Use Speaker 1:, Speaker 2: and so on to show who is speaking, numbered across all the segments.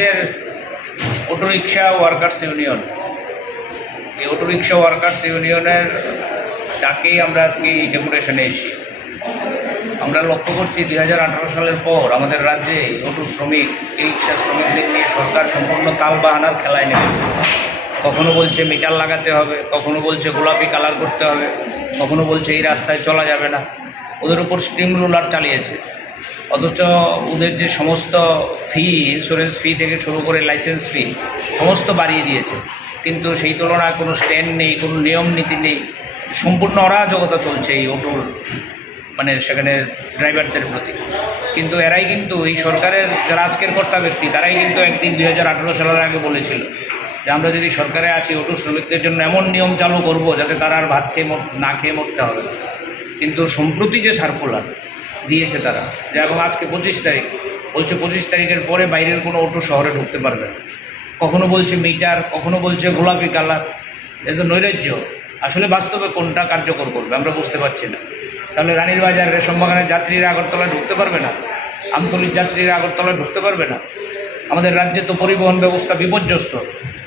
Speaker 1: রাজ্যের autorickshaw workers union. এই autorickshaw workers ইউনিয়নের ডাকেই আমরা আজকে এই ডেপুটেশনে এসেছি। আমরা লক্ষ্য করছি দুই হাজার আঠারো সালের পর আমাদের রাজ্যে অটো শ্রমিক এই রিক্সা শ্রমিকদের নিয়ে সরকার সম্পূর্ণ তাল বাহানার খেলায় নেমেছে। কখনো বলছে মিটার লাগাতে হবে, কখনো বলছে গোলাপি কালার করতে হবে, কখনো বলছে এই রাস্তায় চলা যাবে না। ওদের উপর স্টিম রুলার চালিয়েছে। অথচ ওদের যে সমস্ত ফি ইন্স্যুরেন্স ফি থেকে শুরু করে লাইসেন্স ফি সমস্ত বাড়িয়ে দিয়েছে। কিন্তু সেই তুলনায় কোনো স্ট্যান্ড নেই, কোনো নিয়ম নীতি নেই। সম্পূর্ণ অরাজকতা চলছে এই অটোর মানে সেখানে ড্রাইভারদের প্রতি। কিন্তু এরাই কিন্তু, এই সরকারের যারা আজকের কর্তা ব্যক্তি, তারাই কিন্তু একদিন দুই হাজার আঠেরো সালের আগে বলেছিল যে আমরা যদি সরকারে আসি অটো শ্রমিকদের জন্য এমন নিয়ম চালু করব যাতে তারা আর ভাত খেয়ে না খেয়ে মরতে হবে কিন্তু সম্প্রতি যে সার্কুলার দিয়েছে তারা। এবং আজকে পঁচিশ তারিখ। বলছে পঁচিশ তারিখের পরে বাইরের কোনো অটো শহরে ঢুকতে পারবে কখনো বলছে মিটার, কখনো বলছে গোলাপি কালার। এ তো নৈরাজ্য। আসলে বাস্তবে কোনটা কার্যকর করবে আমরা বুঝতে পারছি না। তাহলে রানীর বাজার রেশম বাগানের যাত্রীরা আগরতলা ঢুকতে পারবে না? আমতলির যাত্রীরা আগরতলা ঢুকতে পারবে না? আমাদের রাজ্যে তো পরিবহন ব্যবস্থা বিপর্যস্ত।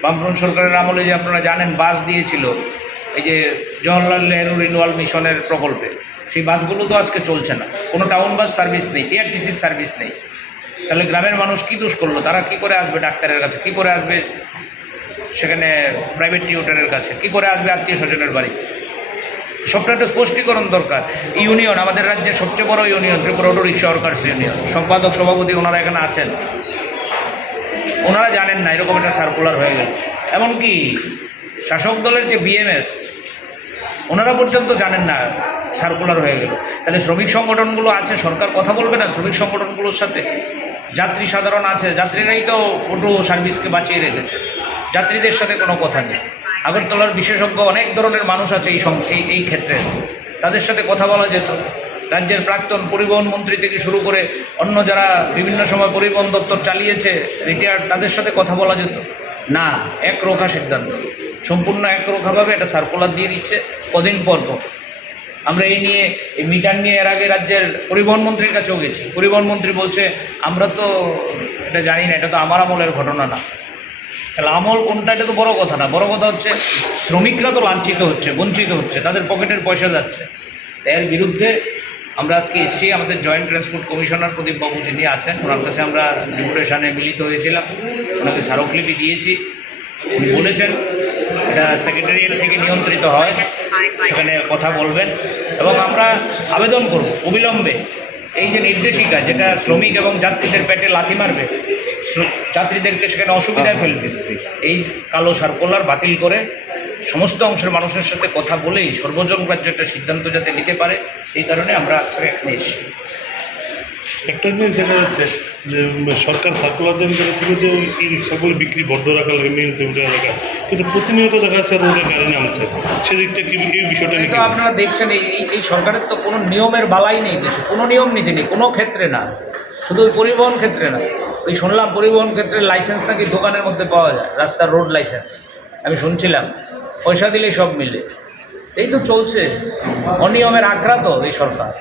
Speaker 1: বামফ্রন্ট সরকারের আমলে যে আপনারা জানেন, বাস দিয়েছিল। এই যে জওয়াহরলাল নেহরু রিনুয়াল মিশনের প্রকল্পে, সেই বাসগুলো তো আজকে চলছে না। কোনো টাউন বাস সার্ভিস নেই টিআরটিসির সার্ভিস নেই। তাহলে গ্রামের মানুষ কী দোষ করল? তারা কি করে আসবে ডাক্তারের কাছে? কি করে আসবে সেখানে প্রাইভেট টিউটারের কাছে? কি করে আসবে আত্মীয় স্বজনের বাড়ি? সবটা একটা স্পষ্টীকরণ দরকার। ইউনিয়ন আমাদের রাজ্যের সবচেয়ে বড় union Tripura auto rickshaw workers union সম্পাদক, সভাপতি, ওনারা এখানে আছেন। ওনারা জানেন না, এরকম একটা সার্কুলার হয়ে গেল। এমনকি শাসক দলের যে বিএমএস ওনারা পর্যন্ত জানেন না সার্কুলার হয়ে গেল। তাহলে শ্রমিক সংগঠনগুলো আছে, সরকার কথা বলবে না শ্রমিক সংগঠনগুলোর সাথে? যাত্রী সাধারণ আছে, যাত্রীরাই তো অটো সার্ভিসকে বাঁচিয়ে রেখেছে। যাত্রীদের সাথে কোনো কথা নেই। আগরতলার বিশেষজ্ঞ অনেক ধরনের মানুষ আছে এই এই ক্ষেত্রে। তাদের সাথে কথা বলা যেত। রাজ্যের প্রাক্তন পরিবহন মন্ত্রী থেকে শুরু করে অন্য যারা বিভিন্ন সময় পরিবহন দপ্তর চালিয়েছে রিটায়ার্ড তাদের সাথে কথা বলা যেত। না, এক একরোখা সিদ্ধান্ত। সম্পূর্ণ একরোখাভাবে একটা সার্কুলার দিয়ে দিচ্ছে কদিন পর পর। আমরা এই নিয়ে, এই মিটার নিয়ে এর আগে রাজ্যের পরিবহন মন্ত্রীর কাছেও গেছি। পরিবহন মন্ত্রী বলছে, আমরা তো, এটা জানি না, এটা তো আমার আমলের ঘটনা না। তাহলে আমল কোনটা, এটা তো বড় কথা না। বড় কথা হচ্ছে, শ্রমিকরা তো লাঞ্ছিত হচ্ছে, বঞ্চিত হচ্ছে, তাদের পকেটের পয়সা যাচ্ছে। এর বিরুদ্ধে আমরা আজকে এসেছি, আমাদের জয়েন্ট ট্রান্সপোর্ট কমিশনার প্রদীপ বাবু যিনি আছেন, ওনার কাছে আমরা ডেপুটেশনে মিলিত হয়েছিলাম। ওনাকে স্মারকলিপি দিয়েছি। উনি বলেছেন এটা সেক্রেটারিয়েট থেকে নিয়ন্ত্রিত হয়, সেখানে কথা বলবেন এবং আমরা আবেদন করব অবিলম্বে। এই যে নির্দেশিকা, যেটা শ্রমিক এবং যাত্রীদের পেটে লাথি মারবে যাত্রীদেরকে সেখানে অসুবিধায় ফেলবে, এই কালো সার্কুলার বাতিল করে সমস্ত অংশের মানুষের সাথে কথা বলেই সর্বজন সর্বজনগ্রাহ্য একটা সিদ্ধান্ত যাতে নিতে পারে, এই কারণে আমরা আজকে এখানে এসেছি।
Speaker 2: একটা জিনিস দেখা যাচ্ছে যে সরকার সার্কুলার জারি করেছিল যে এই রিক্সাগুলো বিক্রি বন্ধ রাখা লাগে মেন সেন্টার এলাকা কিন্তু প্রতিনিয়ত দেখা যাচ্ছে রোডে গাড়ি নামছে। সেদিকটা কি এই বিষয়টা নিয়ে
Speaker 1: আপনারা দেখছেন এই এই- সরকারের তো কোনো নিয়মের বালাই নেই কিছু কোনো নিয়ম নীতি নেই কোনো ক্ষেত্রে না। শুধু ওই পরিবহন ক্ষেত্রে না। ওই শুনলাম পরিবহন ক্ষেত্রে লাইসেন্স নাকি দোকানের মধ্যে পাওয়া যায় রাস্তার রোড লাইসেন্স আমি শুনছিলাম পয়সা দিলেই সব মিলে। এই তো চলছে অনিয়মের আগ্রা তো এই সরকার।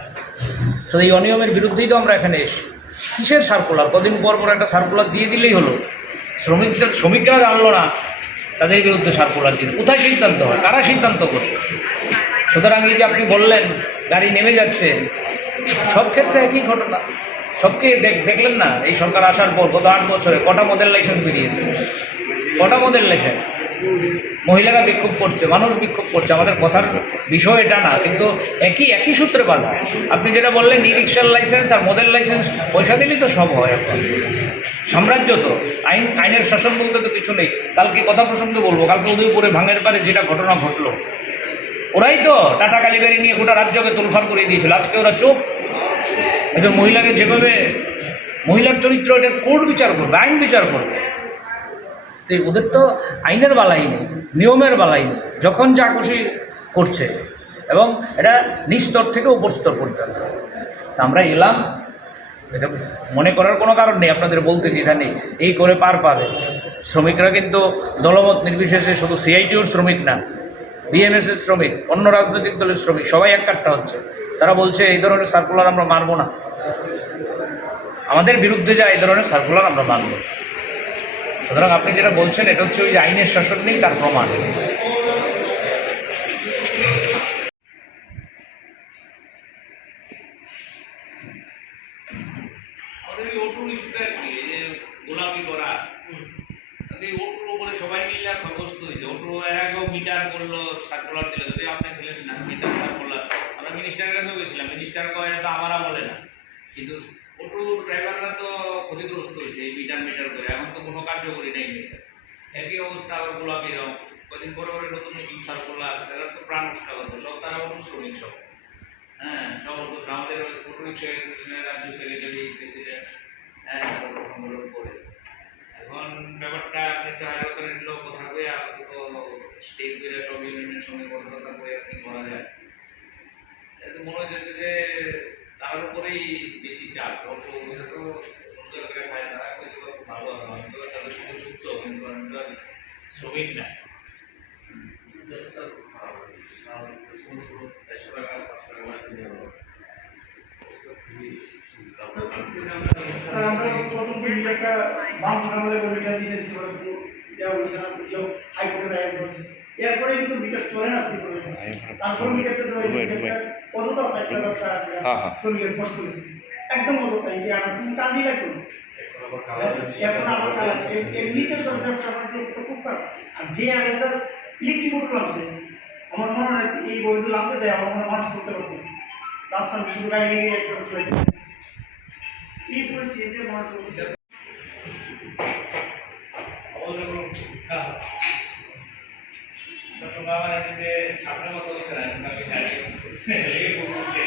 Speaker 1: তো এই অনিয়মের বিরুদ্ধেই তো আমরা এখানে এসি কিসের সার্কুলার? কদিন পর পর একটা সার্কুলার দিয়ে দিলেই হলো। শ্রমিকদের শ্রমিকরা জানলো না। তাদের বিরুদ্ধে সার্কুলার দিতে কোথায় সিদ্ধান্ত হয়? কারা সিদ্ধান্ত করে সুতরাং এই যে আপনি বললেন, গাড়ি নেমে যাচ্ছে, সব ক্ষেত্রে একই ঘটনা। সবকে দেখ- দেখলেন না? এই সরকার আসার পর গত আট বছরে কটা মডেল লাইসেন্স বেরিয়েছে? কটা মডেল লাইসেন্স মহিলারা বিক্ষোভ করছে, মানুষ বিক্ষোভ করছে, আমাদের কথার বিষয় এটা না, কিন্তু একই একই সূত্রে বাধা। আপনি যেটা বললেন ই রিক্সার লাইসেন্স আর মডেল লাইসেন্স পয়সা দিলেই তো সব হয় এখন। সাম্রাজ্য তো, আইন, আইনের শাসন বলতে তো কিছু নেই। কালকে কথা প্রসঙ্গে বলব, কালকে উদয়পুরে ভাঙের পারে যেটা ঘটনা ঘটলো, ওরাই তো টাটা কালীবাড়ি নিয়ে গোটা রাজ্যকে তোলফার করে দিয়েছিল, আজকে ওরা চোখ। একজন মহিলাকে যেভাবে, মহিলার চরিত্র, এটা কোর্ট বিচার করবে, আইন বিচার করবে। তো ওদের তো আইনের বালাই নেই, নিয়মের বালাই নেই, যখন যা খুশি করছে। এবং এটা নিস্তর থেকে উপর স্তর পর্যন্ত আমরা এলাম, এটা মনে করার কোনো কারণ নেই, আপনাদের বলতে দ্বিধা নেই, এই করে পার পাবে। শ্রমিকরা কিন্তু দলমত নির্বিশেষে শুধু সিআইটিউর শ্রমিক না, বিএমএসের শ্রমিক, অন্য রাজনৈতিক দলের শ্রমিক, সবাই এক কাটটা হচ্ছে। তারা বলছে, এই ধরনের সার্কুলার আমরা মানবো না। আমাদের বিরুদ্ধে যা এই ধরনের সার্কুলার আমরা মানব। সুতরাং আপনি যেটা বলছেন, এটা হচ্ছে ওই আইনের শাসন নেই, তার প্রমাণ। ওটুর সবাই মিলে হয়েছে আগেও মিটার করল মিটার আমরা গেছিলাম। মিনিস্টার তো আমারা বলে না। কিন্তু ওটু ড্রাইভাররা তো ক্ষতিগ্রস্ত হয়েছে, এই মিটার মিটার করে। এখন তো কোনো কার্যকরী নেই একই অবস্থা আবার গোলাপিরও। কদিন পরে পরে নতুন নতুন সার্কুলার এরা তো প্রাণ নষ্ট করব সব তারা অটো শ্রমিক সব। হ্যাঁ সব আমাদের অটো রিক্সা রাজ্য সেক্রেটারি, প্রেসিডেন্ট হ্যাঁ সংগঠন করে এখন ব্যাপারটা আপনি হায়ার অথরিটির লোক কথা কয়ে আপাতত স্টেট করে সব ইউনিয়নের সঙ্গে কথা করে আর কি করা যায়। মনে হচ্ছে যে তার উপরেই বেশি চাপ। অল্প ওদের তো রোজগার করে খায় তারা ভালো আমি তো শ্রমিক না।
Speaker 3: আমরা প্রথম দিন একটা আমলে মিটার দিয়েছি হাইকোর্টের আইন এরপরে কিন্তু মিটার চলে না ত্রিপুরা তারপরে মিটারটা দেওয়া অযথা একটা শ্রমিকের খরচ করেছে একদম এই আর তুমি কাজই লাগবে। এখন আবার আছে। এমনিতে সব ব্যবসা বাণিজ্য খুব খারাপ আর যে আগে স্যার ইলেকট্রিক মোটর আমার মনে হয় এই বইগুলো নামতে দেয় আমার মনে মানুষ করতে পারতো রাস্তার কিছু গাড়ি নিয়ে একটা চলে যায়। এই পরিস্থিতিতে মানুষ অবস্থা
Speaker 1: সঙ্গে আমার এমনিতে সামনের মতো হয়েছে না কিন্তু আমি জানি লেগে পড়ছে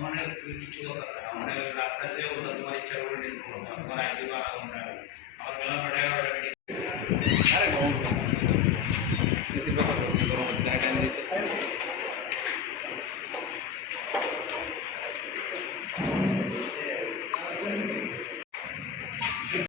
Speaker 1: অনেক কিছু কথা মানে রাস্তায় যে ওটা তোমার ইচ্ছা করে নিতে পারো তোমার আইডি বা আমার মিনিট আরে গরম